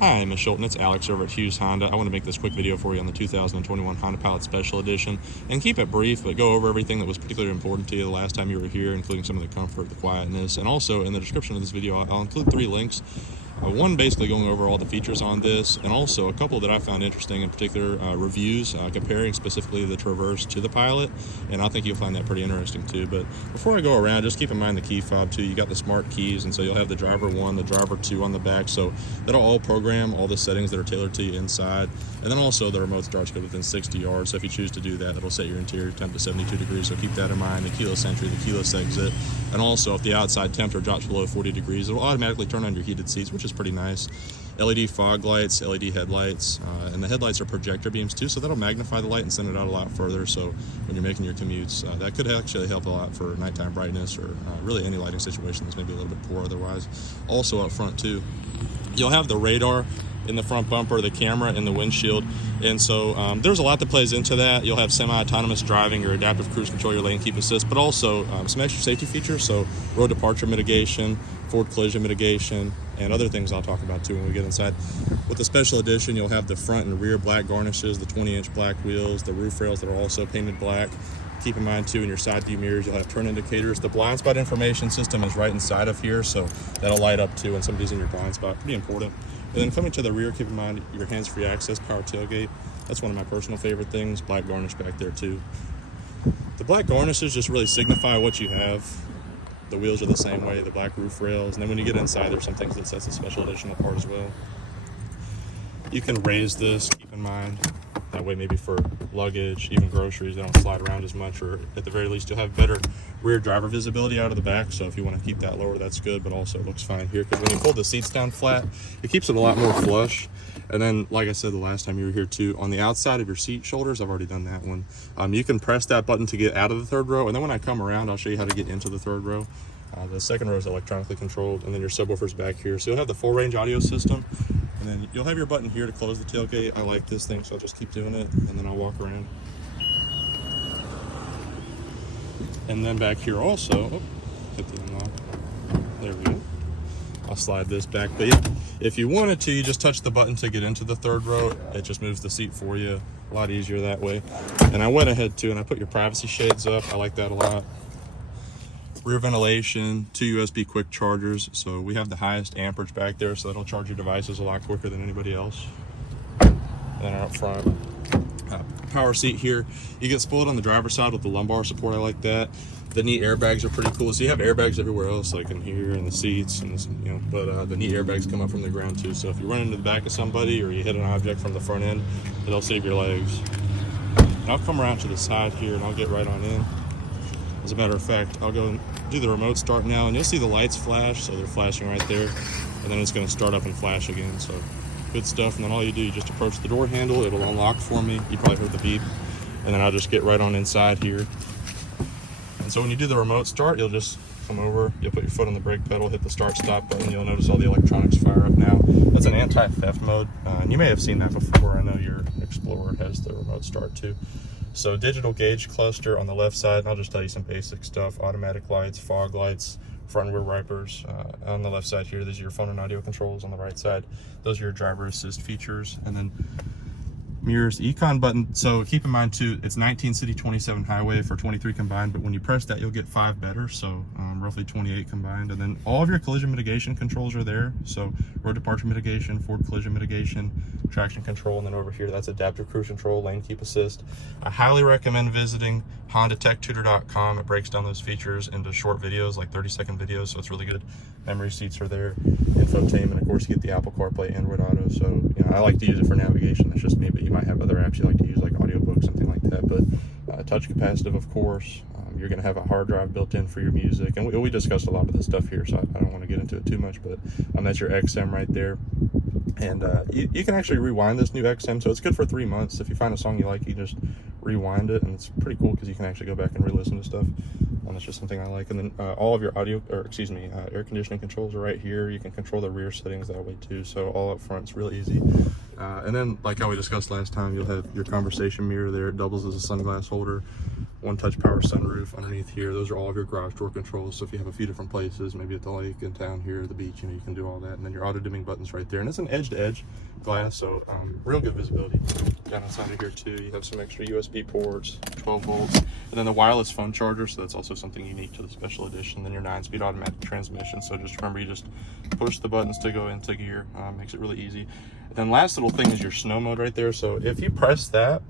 Hi, Ms. Schulten. It's Alex over at Hughes Honda. I want to make this quick video for you on the 2021 Honda Pilot Special Edition and keep it brief, but go over everything that was particularly important to you the last time you were here, including some of the comfort, the quietness, and also in the description of this video, I'll include 3 links. One basically going over all the features on this, and also a couple that I found interesting, in particular reviews comparing specifically the Traverse to the Pilot, and I think you'll find that pretty interesting too. But before I go around, just keep in mind the key fob too. You got the smart keys, and so you'll have the driver 1, the driver 2 on the back, so that'll all program all the settings that are tailored to you inside. And then also the remote starts good within 60 yards, so if you choose to do that, it'll set your interior temp to 72 degrees, so keep that in mind. The keyless entry, the keyless exit, and also if the outside temperature drops below 40 degrees, it'll automatically turn on your heated seats, which is pretty nice. LED fog lights, LED headlights, and the headlights are projector beams too, so that'll magnify the light and send it out a lot further. So when you're making your commutes, that could actually help a lot for nighttime brightness or really any lighting situation that's maybe a little bit poor otherwise. Also up front too, you'll have the radar in the front bumper, the camera, and the windshield. And so there's a lot that plays into that. You'll have semi-autonomous driving, your adaptive cruise control, your lane keep assist, but also some extra safety features. So road departure mitigation, forward collision mitigation, and other things I'll talk about too when we get inside. With the special edition, you'll have the front and rear black garnishes, the 20-inch black wheels, the roof rails that are also painted black. Keep in mind too, in your side view mirrors, you'll have turn indicators. The blind spot information system is right inside of here, so that'll light up too when somebody's in your blind spot. Pretty important. And then coming to the rear, keep in mind your hands-free access, power tailgate. That's one of my personal favorite things. Black garnish back there too. The black garnishes just really signify what you have. The wheels are the same way, the black roof rails. And then when you get inside, there's some things that sets the special edition apart as well. You can raise this, keep in mind. That way maybe for luggage, even groceries, they don't slide around as much, or at the very least you'll have better rear driver visibility out of the back. So if you want to keep that lower, that's good, but also it looks fine here because when you pull the seats down flat, it keeps it a lot more flush. And then, like I said the last time you were here too, on the outside of your seat shoulders, I've already done that one. You can press that button to get out of the third row, and then when I come around, I'll show you how to get into the third row. The second row is electronically controlled, and then your subwoofer's back here. So you'll have the full range audio system. And then you'll have your button here to close the tailgate. I like this thing, so I'll just keep doing it, and then I'll walk around. And then back here also, hit the unlock. There we go. I'll slide this back. But yeah, if you wanted to, you just touch the button to get into the third row. It just moves the seat for you. A lot easier that way. And I went ahead too, and I put your privacy shades up. I like that a lot. Rear ventilation, 2 USB quick chargers, so we have the highest amperage back there, so that'll charge your devices a lot quicker than anybody else. Then up front, power seat here. You get spoiled on the driver's side with the lumbar support. I like that. The knee airbags are pretty cool. So you have airbags everywhere else, like in here and the seats, and this, but the knee airbags come up from the ground too. So if you run into the back of somebody or you hit an object from the front end, it'll save your legs. And I'll come around to the side here and I'll get right on in. As a matter of fact, I'll go do the remote start now, and you'll see the lights flash, so they're flashing right there, and then it's going to start up and flash again. So good stuff. And then all you do, you just approach the door handle, it'll unlock for me. You probably heard the beep, and then I'll just get right on inside here. And so when you do the remote start, you'll just come over, you'll put your foot on the brake pedal, hit the start stop button, you'll notice all the electronics fire up now. That's an anti-theft mode, and you may have seen that before. I know your Explorer has the remote start too. So digital gauge cluster on the left side, and I'll just tell you some basic stuff. Automatic lights, fog lights, front and rear wipers. On the left side here, these are your phone and audio controls. On the right side, those are your driver assist features. And then mirrors, econ button. So keep in mind too, it's 19 city, 27 highway for 23 combined, but when you press that, you'll get 5 better. So roughly 28 combined. And then all of your collision mitigation controls are there. So road departure mitigation, forward collision mitigation, traction control, and then over here, that's adaptive cruise control, lane keep assist. I highly recommend visiting HondaTechTutor.com. It breaks down those features into short videos, like 30-second videos, so it's really good. Memory seats are there, infotainment, of course, you get the Apple CarPlay, Android Auto. So, I like to use it for navigation. That's just me, but you might have other apps you like to use, like audiobooks, something like that. But touch capacitive, of course. You're going to have a hard drive built in for your music, and we discussed a lot of this stuff here, so I don't want to get into it too much, but that's your XM right there. And you can actually rewind this new XM, so it's good for 3 months. If you find a song you like, you just rewind it, and it's pretty cool because you can actually go back and re-listen to stuff. That's just something I like. And then all of your air conditioning controls are right here. You can control the rear settings that way too, so all up front, it's real easy. And then, like how we discussed last time, you'll have your conversation mirror there. It doubles as a sunglass holder. one-touch power sunroof underneath here. Those are all of your garage door controls. So if you have a few different places, maybe at the lake, in town here, the beach, you know, you can do all that. And then your auto dimming buttons right there. And it's an edge-to-edge glass, so real good visibility. Down inside of here too, you have some extra USB ports, 12 volts, and then the wireless phone charger. So that's also something unique to the special edition. Then your 9-speed automatic transmission. So just remember, you just push the buttons to go into gear. Makes it really easy. And then last little thing is your snow mode right there. So if you press that,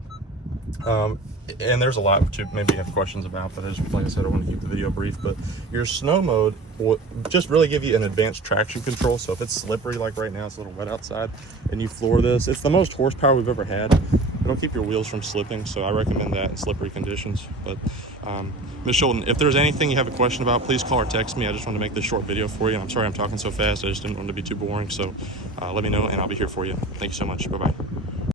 and there's a lot to maybe have questions about, but like I said, I want to keep the video brief. But your snow mode will just really give you an advanced traction control. So if it's slippery like right now, it's a little wet outside, and you floor this, it's the most horsepower we've ever had. It'll keep your wheels from slipping, so I recommend that in slippery conditions. But Ms. Schulten, if there's anything you have a question about, please call or text me. I just wanted to make this short video for you, and I'm sorry I'm talking so fast. I just didn't want it to be too boring. So let me know, and I'll be here for you. Thank you so much. Bye-bye.